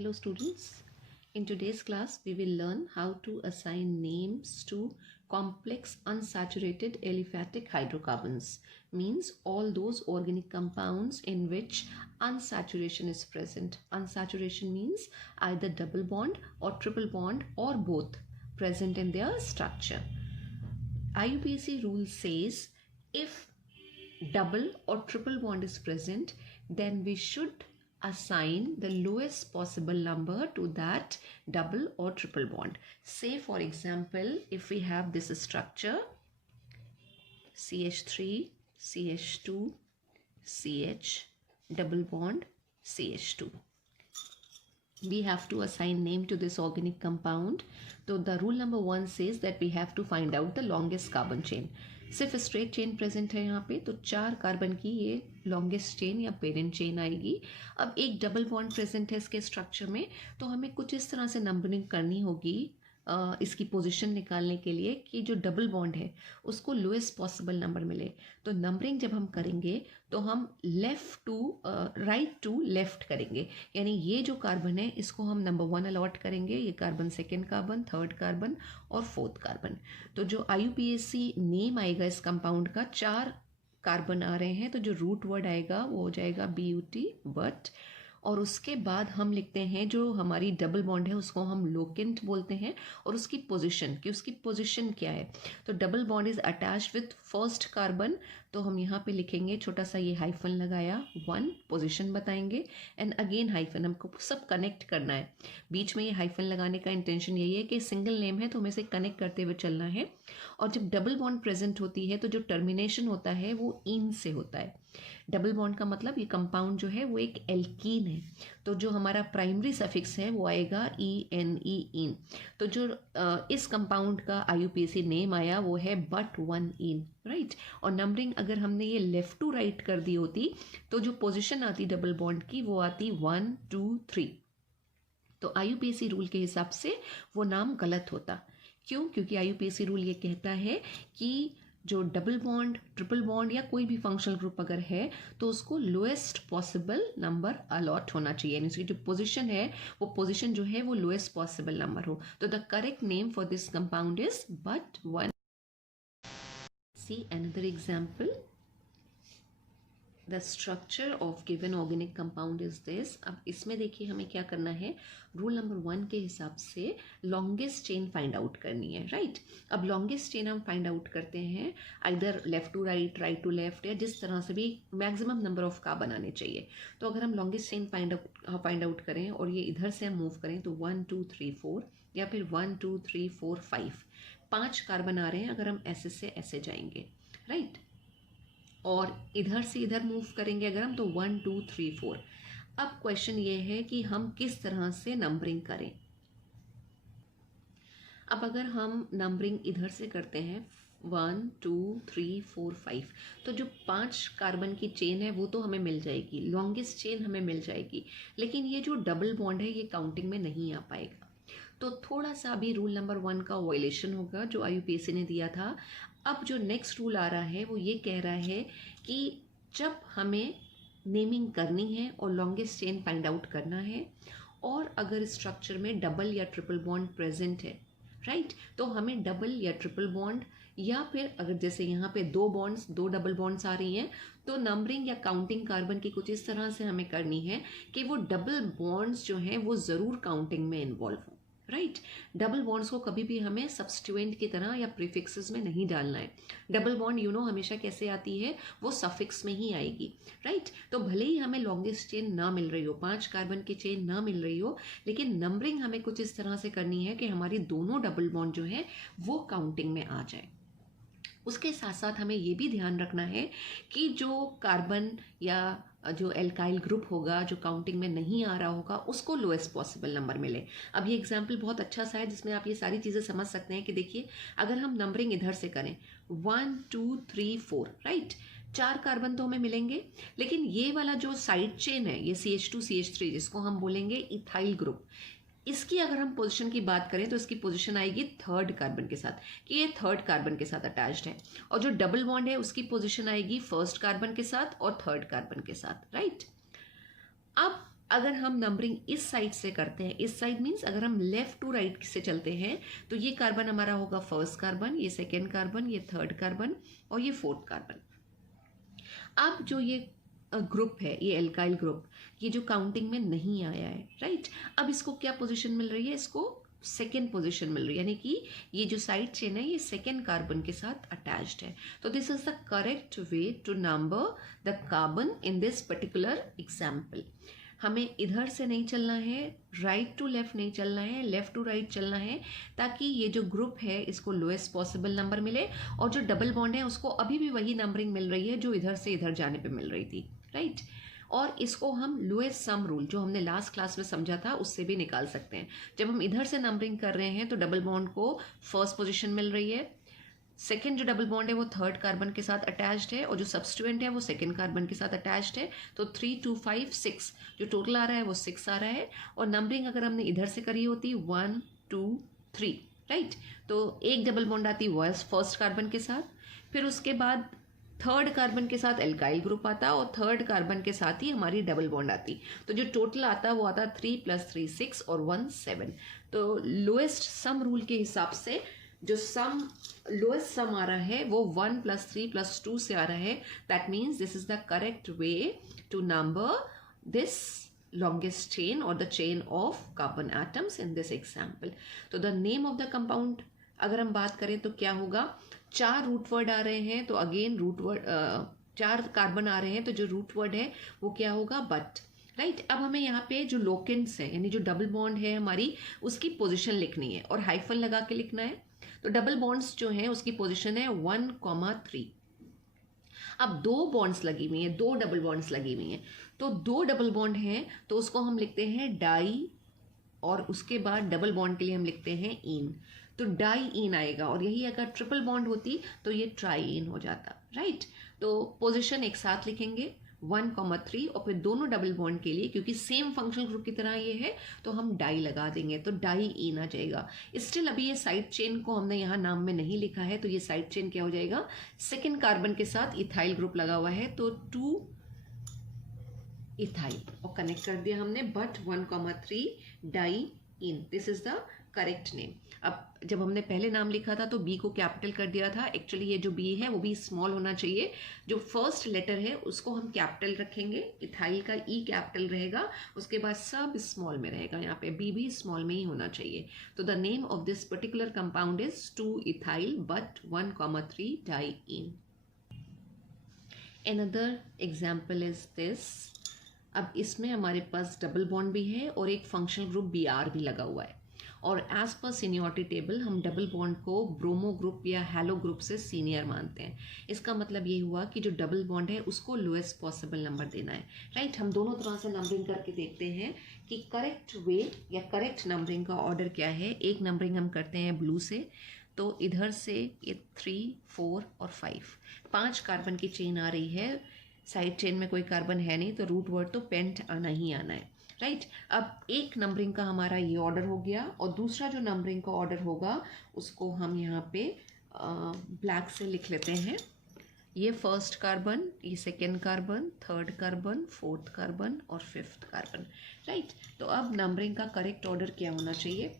Hello students, in today's class we will learn how to assign names to complex unsaturated aliphatic hydrocarbons, means all those organic compounds in which unsaturation is present. Unsaturation means either double bond or triple bond or both present in their structure. IUPAC rule says if double or triple bond is present, then we should assign the lowest possible number to that double or triple bond. Say for example, if we have this structure CH3, CH2, CH, double bond, CH2. We have to assign name to this organic compound. So the rule number 1 says that we have to find out the longest carbon chain. सिर्फ straight chain present है यहाँ पे, तो 4 carbon की ये longest chain या parent chain आएगी. अब एक डबल बॉन्ड प्रेजेंट है इसके स्ट्रक्चर में, तो हमें कुछ इस तरह से नंबरिंग करनी होगी इसकी पोजीशन निकालने के लिए कि जो डबल बॉन्ड है उसको लोएस्ट पॉसिबल नंबर मिले. तो नंबरिंग जब हम करेंगे तो हम left to right to left करेंगे, यानी ये जो कार्बन है इसको हम नंबर 1 अलॉट करेंगे, ये carbon second carbon, third carbon और फोर्थ कार्बन. तो जो IUPAC नेम आएगा इस कंपाउंड का, 4 कार्बन आ रहे हैं, तो जो रूट वर्ड आएगा वो हो जाएगा BUT, बट. और उसके बाद हम लिखते हैं जो हमारी डबल बॉन्ड है उसको हम लोकेंट बोलते हैं, और उसकी पोजीशन कि उसकी पोजीशन क्या है. तो double bond is attached with first carbon, तो हम यहाँ पे लिखेंगे छोटा सा ये हाइफन लगाया, 1 पोजीशन बताएंगे, एंड अगेन हाइफन. हमको सब कनेक्ट करना है. बीच में ये हाइफन लगाने का इंटेंशन यही है कि सिंगल नेम है तो हमें इसे कनेक्ट करते हुए चलना है. और जब डबल बॉन्ड प्रेजेंट होती है तो जो टर्मिनेशन होता है वो इन से होता है. डबल बॉन्ड का मतलब ये कंपाउंड जो है वो एक एल्कीन है, तो जो हमारा प्राइमरी सफिक्स है वो आएगा ENE, इन. तो जो इस कंपाउंड का IUPAC नेम आया वो है बट 1 इन, राइट. और नंबरिंग अगर हमने ये लेफ्ट टू राइट कर दी होती तो जो पोजीशन आती डबल बॉन्ड की वो आती 1 2 3. तो IUPAC रूल के हिसाब से वो नाम गलत होता. क्यों? क्योंकि IUPAC रूल ये कहता है कि जो डबल बॉन्ड, ट्रिपल बॉन्ड या कोई भी फंक्शनल ग्रुप अगर है तो उसको लोएस्ट पॉसिबल नंबर अलॉट होना चाहिए, यानी उसकी जो पोजीशन है वो पोजीशन जो है वो लोएस्ट पॉसिबल नंबर हो. तो the correct name for this compound is but 1. See another example. The structure of given organic compound is this. अब इसमें देखिए हमें क्या करना है, रूल नंबर 1 के हिसाब से लॉन्गेस्ट चेन फाइंड आउट करनी है, राइट. अब लॉन्गेस्ट चेन हम फाइंड आउट करते हैं either left to right, right to left, या जिस तरह से भी मैक्सिमम नंबर ऑफ कार्बन आने चाहिए. तो अगर हम लॉन्गेस्ट चेन फाइंड आउट करें और ये इधर से हम मूव करें तो 1 2 3 4, या फिर 1 2 3 4 5 कार्बन आ रहे हैं अगर हम ऐसे से ऐसे जाएंगे, राइट. और इधर से इधर मूव करेंगे अगर हम तो 1 2 3 4. अब क्वेश्चन ये है कि हम किस तरह से नंबरिंग करें. अब अगर हम नंबरिंग इधर से करते हैं 1 2 3 4 5, तो जो 5 कार्बन की चेन है वो तो हमें मिल जाएगी, लॉन्गेस्ट चेन हमें मिल जाएगी, लेकिन ये जो डबल बॉन्ड है ये काउंटिंग में नहीं आ पाएगा. तो थोड़ा सा अभी रूल नंबर 1 का वायलेशन होगा जो IUPAC ने दिया था. अब जो नेक्स्ट रूल आ रहा है वो ये कह रहा है कि जब हमें नेमिंग करनी है और लॉन्गेस्ट चेन फाइंड आउट करना है, और अगर स्ट्रक्चर में डबल या ट्रिपल बॉन्ड प्रेजेंट है, राइट, तो हमें डबल या ट्रिपल बॉन्ड, या फिर अगर जैसे यहाँ पे 2 डबल बॉन्ड्स आ रही हैं तो नंबरिंग या काउंटिंग कार्बन की कुछ इस तरह से हमें करनी है कि वो डबल बॉन्ड्स जो हैं वो ज़रूर काउंटिंग में इन्वॉल्व हों, राइट. डबल बॉन्ड्स को कभी भी हमें सब्स्टिट्यूएंट की तरह या प्रीफिक्सेस में नहीं डालना है. डबल बॉन्ड हमेशा कैसे आती है, वो सफिक्स में ही आएगी, राइट. तो भले ही हमें लॉन्गेस्ट चेन ना मिल रही हो, 5 कार्बन की चेन ना मिल रही हो, लेकिन नंबरिंग हमें कुछ इस तरह से करनी है कि हमारी दोनों डबल बॉन्ड जो है वो काउंटिंग में आ जाए. उसके साथ साथ हमें ये भी ध्यान रखना है कि जो कार्बन या जो एल्काइल ग्रुप होगा जो काउंटिंग में नहीं आ रहा होगा उसको लोएस्ट पॉसिबल नंबर मिले. अब ये एग्जाम्पल बहुत अच्छा सा है जिसमें आप ये सारी चीज़ें समझ सकते हैं कि देखिए अगर हम नंबरिंग इधर से करें 1 2 3 4, राइट, 4 कार्बन तो हमें मिलेंगे, लेकिन ये वाला जो साइड चेन है ये CH2 CH3 जिसको हम बोलेंगे इथाइल ग्रुप, इसकी अगर हम पोजीशन की बात करें तो इसकी पोजीशन आएगी थर्ड कार्बन के साथ, कि ये थर्ड कार्बन के साथ अटैच्ड है. और जो डबल बॉन्ड है उसकी पोजीशन आएगी फर्स्ट कार्बन के साथ और थर्ड कार्बन के साथ, राइट. अब अगर हम नंबरिंग इस साइड से करते हैं, इस साइड मीन्स अगर हम लेफ्ट टू राइट से चलते हैं तो ये कार्बन हमारा होगा फर्स्ट कार्बन, ये सेकेंड कार्बन, ये थर्ड कार्बन और ये फोर्थ कार्बन। अब जो ये ग्रुप है, ये एल्काइल ग्रुप, ये जो काउंटिंग में नहीं आया है, राइट, अब इसको क्या पोजीशन मिल रही है, इसको सेकेंड पोजीशन मिल रही है, यानी कि ये जो साइड चेन है ये सेकेंड कार्बन के साथ अटैच्ड है। तो this is the correct way to number the carbon in this particular example. हमें इधर से नहीं चलना है, राइट टू लेफ्ट नहीं चलना है, लेफ्ट टू राइट चलना है, ताकि ये जो ग्रुप है इसको लोएस्ट पॉसिबल नंबर मिले और जो डबल बॉन्ड है उसको अभी भी वही नंबरिंग मिल रही है जो इधर से इधर जाने पे मिल रही थी, राइट। और इसको हम लोएस्ट सम रूल जो हमने लास्ट क्लास में समझा था उससे भी निकाल सकते हैं। जब हम इधर से नंबरिंग कर रहे हैं तो डबल बॉन्ड को फर्स्ट पोजीशन मिल रही है, सेकेंड जो डबल बॉन्ड है वो थर्ड कार्बन के साथ अटैच्ड है और जो सब्स्टिट्यूएंट है वो सेकेंड कार्बन के साथ अटैच्ड है। तो 3 2 5 6 जो टोटल आ रहा है वो 6 आ रहा है। और नंबरिंग अगर हमने इधर से करी होती 1 2 3, राइट, तो एक डबल बॉन्ड आती फर्स्ट कार्बन के साथ, फिर उसके बाद थर्ड कार्बन के साथ एल्काइल ग्रुप आता और थर्ड कार्बन के साथ ही हमारी डबल बॉन्ड आती। तो जो टोटल आता वो आता 3 + 3 6 और 1 7। तो लोएस्ट सम रूल के हिसाब से जो सम लोएस्ट सम आ रहा है वो 1 + 3 + 2 से आ रहा है। That means this is the correct way to number this longest chain or the chain of carbon atoms in this example. तो the name of the compound अगर हम बात करें तो क्या होगा, 4 रूट वर्ड आ रहे हैं तो अगेन रूट वर्ड 4 कार्बन आ रहे हैं तो जो रूट वर्ड है वो क्या होगा, बट, राइट। अब हमें यहाँ पे जो लोकेंट्स है यानी जो डबल बॉन्ड है हमारी उसकी पोजीशन लिखनी है और हाइफन लगा के लिखना है। तो डबल बॉन्ड्स जो हैं उसकी पोजीशन है 1,3। अब 2 बॉन्ड्स लगी हुई हैं, 2 डबल बॉन्ड्स लगी हुई हैं, तो 2 डबल बॉन्ड हैं तो उसको हम लिखते हैं डाई और उसके बाद डबल बॉन्ड के लिए हम लिखते हैं इन, तो डाई इन आएगा। और यही अगर ट्रिपल बॉन्ड होती तो ये ट्राई इन हो जाता, राइट। तो पोजीशन एक साथ लिखेंगे 1,3 और फिर दोनों डबल बॉन्ड के लिए क्योंकि सेम फंक्शनल ग्रुप की तरह ये है तो हम डाई लगा देंगे तो डाई इन आ जाएगा। स्टिल अभी ये साइड चेन को हमने यहाँ नाम में नहीं लिखा है तो ये साइड चेन क्या हो जाएगा, सेकेंड कार्बन के साथ इथाइल ग्रुप लगा हुआ है तो 2 इथाइल और कनेक्ट कर दिया हमने, but 1,3 diene, this is the correct name. अब जब हमने पहले नाम लिखा था तो बी को कैपिटल कर दिया था, एक्चुअली ये जो बी है वो भी स्मॉल होना चाहिए। जो फर्स्ट लेटर है उसको हम कैपिटल रखेंगे, इथाइल का ई कैपिटल रहेगा, उसके बाद सब स्मॉल में रहेगा, यहाँ पे बी भी स्मॉल में ही होना चाहिए। तो the name of this particular compound is 2 ethyl but 1,3 diene. Another example is this। अब इसमें हमारे पास डबल बॉन्ड भी है और एक फंक्शनल ग्रुप Br भी लगा हुआ है और एज पर सीनियरिटी टेबल हम डबल बॉन्ड को ब्रोमो ग्रुप या हैलो ग्रुप से सीनियर मानते हैं। इसका मतलब ये हुआ कि जो डबल बॉन्ड है उसको लोएस्ट पॉसिबल नंबर देना है, राइट। हम दोनों तरह से नंबरिंग करके देखते हैं कि करेक्ट वे या करेक्ट नंबरिंग का ऑर्डर क्या है। एक नंबरिंग हम करते हैं ब्लू से, तो इधर से ये 3 4 और 5 कार्बन की चेन आ रही है, साइड चेन में कोई कार्बन है नहीं तो रूट वर्ड तो पेंट आना ही आना है, राइट। अब एक नंबरिंग का हमारा ये ऑर्डर हो गया और दूसरा जो नंबरिंग का ऑर्डर होगा उसको हम यहाँ पे ब्लैक से लिख लेते हैं। ये फर्स्ट कार्बन, ये second carbon, third carbon, fourth carbon और फिफ्थ कार्बन, राइट। तो अब नंबरिंग का करेक्ट ऑर्डर क्या होना चाहिए।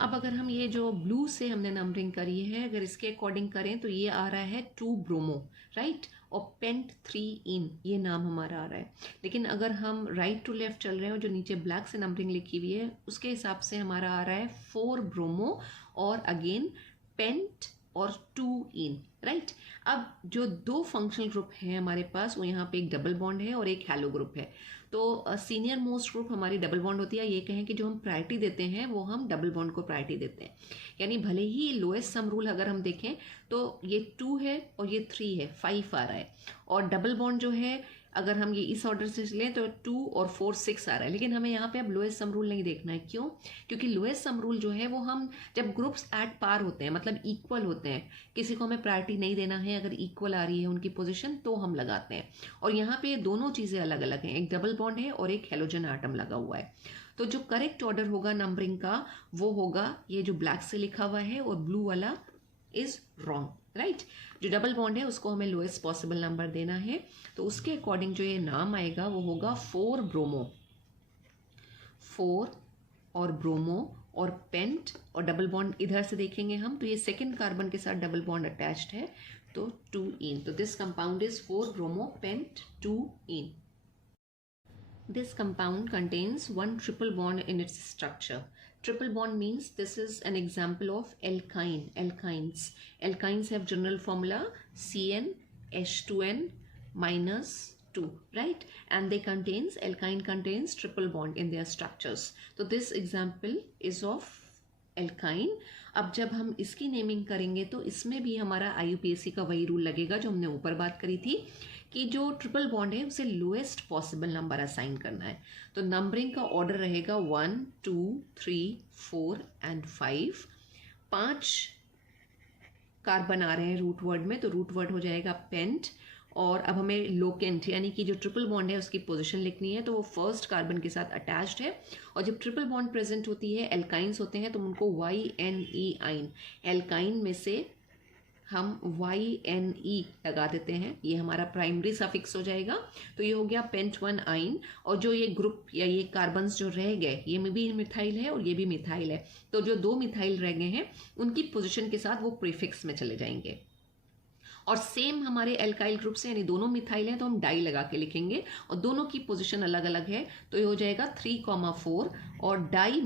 अब अगर हम ये जो ब्लू से हमने नंबरिंग करी है अगर इसके अकॉर्डिंग करें तो ये आ रहा है 2 ब्रोमो, राइट, और पेंट 3 इन, ये नाम हमारा आ रहा है। लेकिन अगर हम राइट टू लेफ्ट चल रहे हैं और जो नीचे ब्लैक से नंबरिंग लिखी हुई है उसके हिसाब से हमारा आ रहा है 4 ब्रोमो और अगेन पेंट और 2 इन, राइट। अब जो 2 फंक्शनल ग्रुप हैं हमारे पास वो यहाँ पे एक डबल बॉन्ड है और एक हैलो ग्रुप है। तो सीनियर मोस्ट ग्रुप हमारी डबल बॉन्ड होती है। ये कहें कि जो हम प्रायोरिटी देते हैं वो हम डबल बॉन्ड को प्रायोरिटी देते हैं, यानी भले ही लोएस्ट सम रूल अगर हम देखें तो ये 2 है और ये 3 है, 5 आ रहा है। और डबल बॉन्ड जो है अगर हम ये इस ऑर्डर से लें तो 2 और 4 6 आ रहा है। लेकिन हमें यहाँ पे अब लोएस्ट सम रूल नहीं देखना है, क्यों? क्योंकि लोएस्ट सम रूल जो है वो हम जब ग्रुप्स एट पार होते हैं मतलब इक्वल होते हैं, किसी को हमें प्रायोरिटी नहीं देना है, अगर इक्वल आ रही है उनकी पोजीशन तो हम लगाते हैं। और यहाँ पे दोनों चीज़ें अलग अलग हैं, एक डबल बॉन्ड है और एक हेलोजन एटम लगा हुआ है। तो जो करेक्ट ऑर्डर होगा नंबरिंग का वो होगा ये जो ब्लैक से लिखा हुआ है और ब्लू वाला इज रॉन्ग, राइट। जो डबल बॉन्ड है उसको हमें लोएस्ट पॉसिबल नंबर देना है, तो उसके अकॉर्डिंग जो ये नाम आएगा वो होगा 4 ब्रोमो, 4 और ब्रोमो और पेंट, और डबल बॉन्ड इधर से देखेंगे हम तो ये सेकेंड कार्बन के साथ डबल बॉन्ड अटैच्ड है तो 2 इन, तो this compound is 4 bromo paint 2 in. This compound contains one triple bond in its structure. Triple bond means this is an example of alkyne, alkynes. Alkynes have general formula CnH2n minus 2, right? And alkyne contains triple bond in their structures. So this example is of alkyne. अब जब हम इसकी naming करेंगे तो इसमें भी हमारा IUPAC का वही रूल लगेगा जो हमने ऊपर बात करी थी कि जो ट्रिपल बॉन्ड है उसे लोएस्ट पॉसिबल नंबर असाइन करना है. तो नंबरिंग का ऑर्डर रहेगा 1 2 3 4 एंड 5. 5 कार्बन आ रहे हैं रूट वर्ड में, तो रूट वर्ड हो जाएगा पेंट. और अब हमें लोकेंट यानी कि जो ट्रिपल बॉन्ड है उसकी पोजीशन लिखनी है, तो वो फर्स्ट कार्बन के साथ अटैच्ड है. और जब ट्रिपल बॉन्ड प्रेजेंट होती है, एल्काइंस होते हैं, तो उनको YNE आइन, एल्काइन में से हम YNE लगा देते हैं, ये हमारा प्राइमरी सफिक्स हो जाएगा. तो ये हो गया पेंट 1 आइन. और जो ये ग्रुप या ये कार्बन्स जो रह गए, ये में भी मिथाइल है और ये भी मिथाइल है, तो जो 2 मिथाइल रह गए हैं उनकी पोजीशन के साथ वो प्रीफिक्स में चले जाएंगे. और सेम हमारे एल्काइल ग्रुप से, यानी दोनों मिथाइल हैं तो हम डाई लगा के लिखेंगे, और दोनों की पोजीशन अलग अलग है, तो ये हो जाएगा 3,4 और di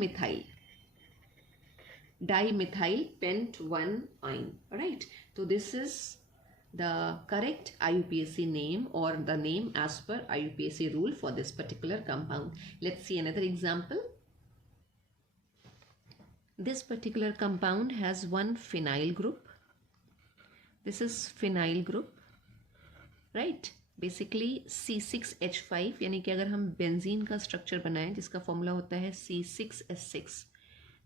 methyl paint 1 yne, right. तो this is the correct IUPAC name और the name as per IUPAC rule for this particular compound. Let's see another example. This particular compound has one phenyl group. This is phenyl group, right? Basically C6H5, यानी कि अगर हम benzene का structure बनाएं जिसका formula होता है C6H6,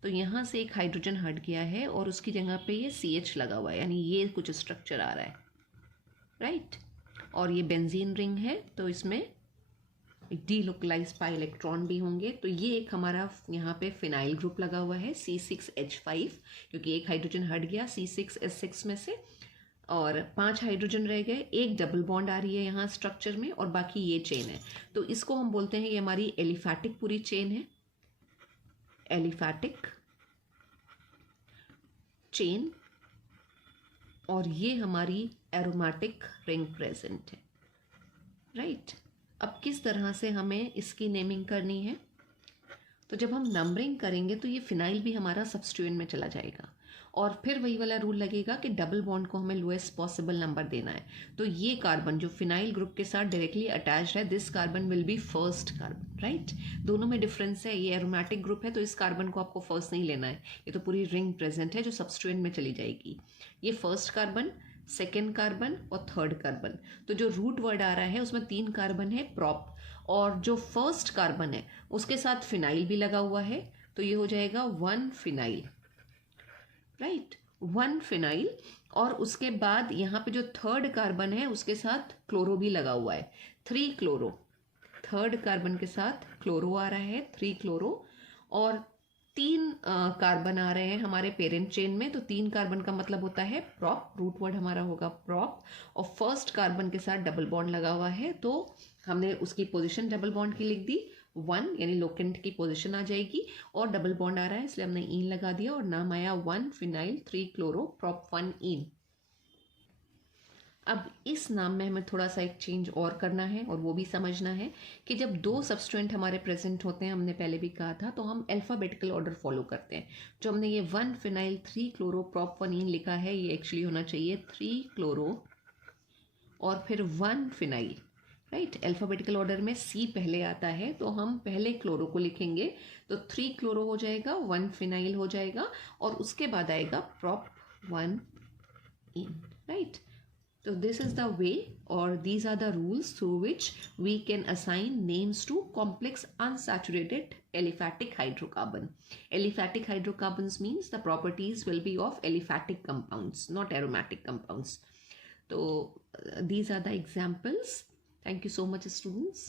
तो यहाँ से एक हाइड्रोजन हट गया है और उसकी जगह पे ये CH लगा हुआ है, यानी ये कुछ स्ट्रक्चर आ रहा है, राइट. और ये बेंजीन रिंग है तो इसमें डीलोकलाइज पाई इलेक्ट्रॉन भी होंगे, तो ये एक हमारा यहाँ पे फिनाइल ग्रुप लगा हुआ है C6H5, क्योंकि एक हाइड्रोजन हट गया C6H6 में से और 5 हाइड्रोजन रह गए. एक डबल बॉन्ड आ रही है यहाँ स्ट्रक्चर में और बाकी ये चेन है, तो इसको हम बोलते हैं ये हमारी एलिफैटिक पूरी चेन है, एलिफैटिक चेन. और ये हमारी एरोमेटिक रिंग प्रेजेंट है, राइट. अब किस तरह से हमें इसकी नेमिंग करनी है, तो जब हम नंबरिंग करेंगे तो ये फिनाइल भी हमारा सब्स्टिट्यूएंट में चला जाएगा और फिर वही वाला रूल लगेगा कि डबल बॉन्ड को हमें लोएस्ट पॉसिबल नंबर देना है. तो ये कार्बन जो फिनाइल ग्रुप के साथ डायरेक्टली अटैच्ड है, this carbon will be first carbon, right. दोनों में डिफरेंस है, ये एरोमेटिक ग्रुप है तो इस कार्बन को आपको फर्स्ट नहीं लेना है, ये तो पूरी रिंग प्रेजेंट है जो सब्स्टिट्यूएंट में चली जाएगी. ये फर्स्ट कार्बन, सेकेंड कार्बन और थर्ड कार्बन. तो जो रूट वर्ड आ रहा है उसमें 3 कार्बन है प्रॉप, और जो फर्स्ट कार्बन है उसके साथ फिनाइल भी लगा हुआ है, तो ये हो जाएगा 1 फिनाइल, राइट, 1 फिनाइल. और उसके बाद यहाँ पे जो थर्ड कार्बन है उसके साथ क्लोरो भी लगा हुआ है, 3 क्लोरो. थर्ड कार्बन के साथ क्लोरो आ रहा है, 3 क्लोरो. और 3 कार्बन आ रहे हैं हमारे पेरेंट चेन में, तो 3 कार्बन का मतलब होता है प्रॉप, रूट वर्ड हमारा होगा प्रॉप. और फर्स्ट कार्बन के साथ डबल बॉन्ड लगा हुआ है, तो हमने उसकी पोजीशन डबल बॉन्ड की लिख दी 1, यानी लोकेंट की पोजीशन आ जाएगी. और डबल बॉन्ड आ रहा है इसलिए हमने इन लगा दिया और नाम आया 1 फिनाइल 3 क्लोरो प्रॉप 1 इन. अब इस नाम में हमें थोड़ा सा एक चेंज और करना है और वो भी समझना है कि जब 2 सब्स्टिट्यूएंट हमारे प्रेजेंट होते हैं, हमने पहले भी कहा था, तो हम अल्फाबेटिकल ऑर्डर फॉलो करते हैं. जो हमने ये 1 फिनाइल 3 क्लोरो प्रॉप 1 इन लिखा है, ये एक्चुअली होना चाहिए 3 क्लोरो और फिर 1 फिनाइल, राइट. अल्फाबेटिकल ऑर्डर में C पहले आता है तो हम पहले क्लोरो को लिखेंगे, तो 3 क्लोरो हो जाएगा, 1 फिनाइल हो जाएगा और उसके बाद आएगा prop 1 in, right. So this is the way, or these are the rules through which we can assign names to complex unsaturated aliphatic hydrocarbon. Aliphatic hydrocarbons means the properties will be of aliphatic compounds, not aromatic compounds. So these are the examples. Thank you so much, students.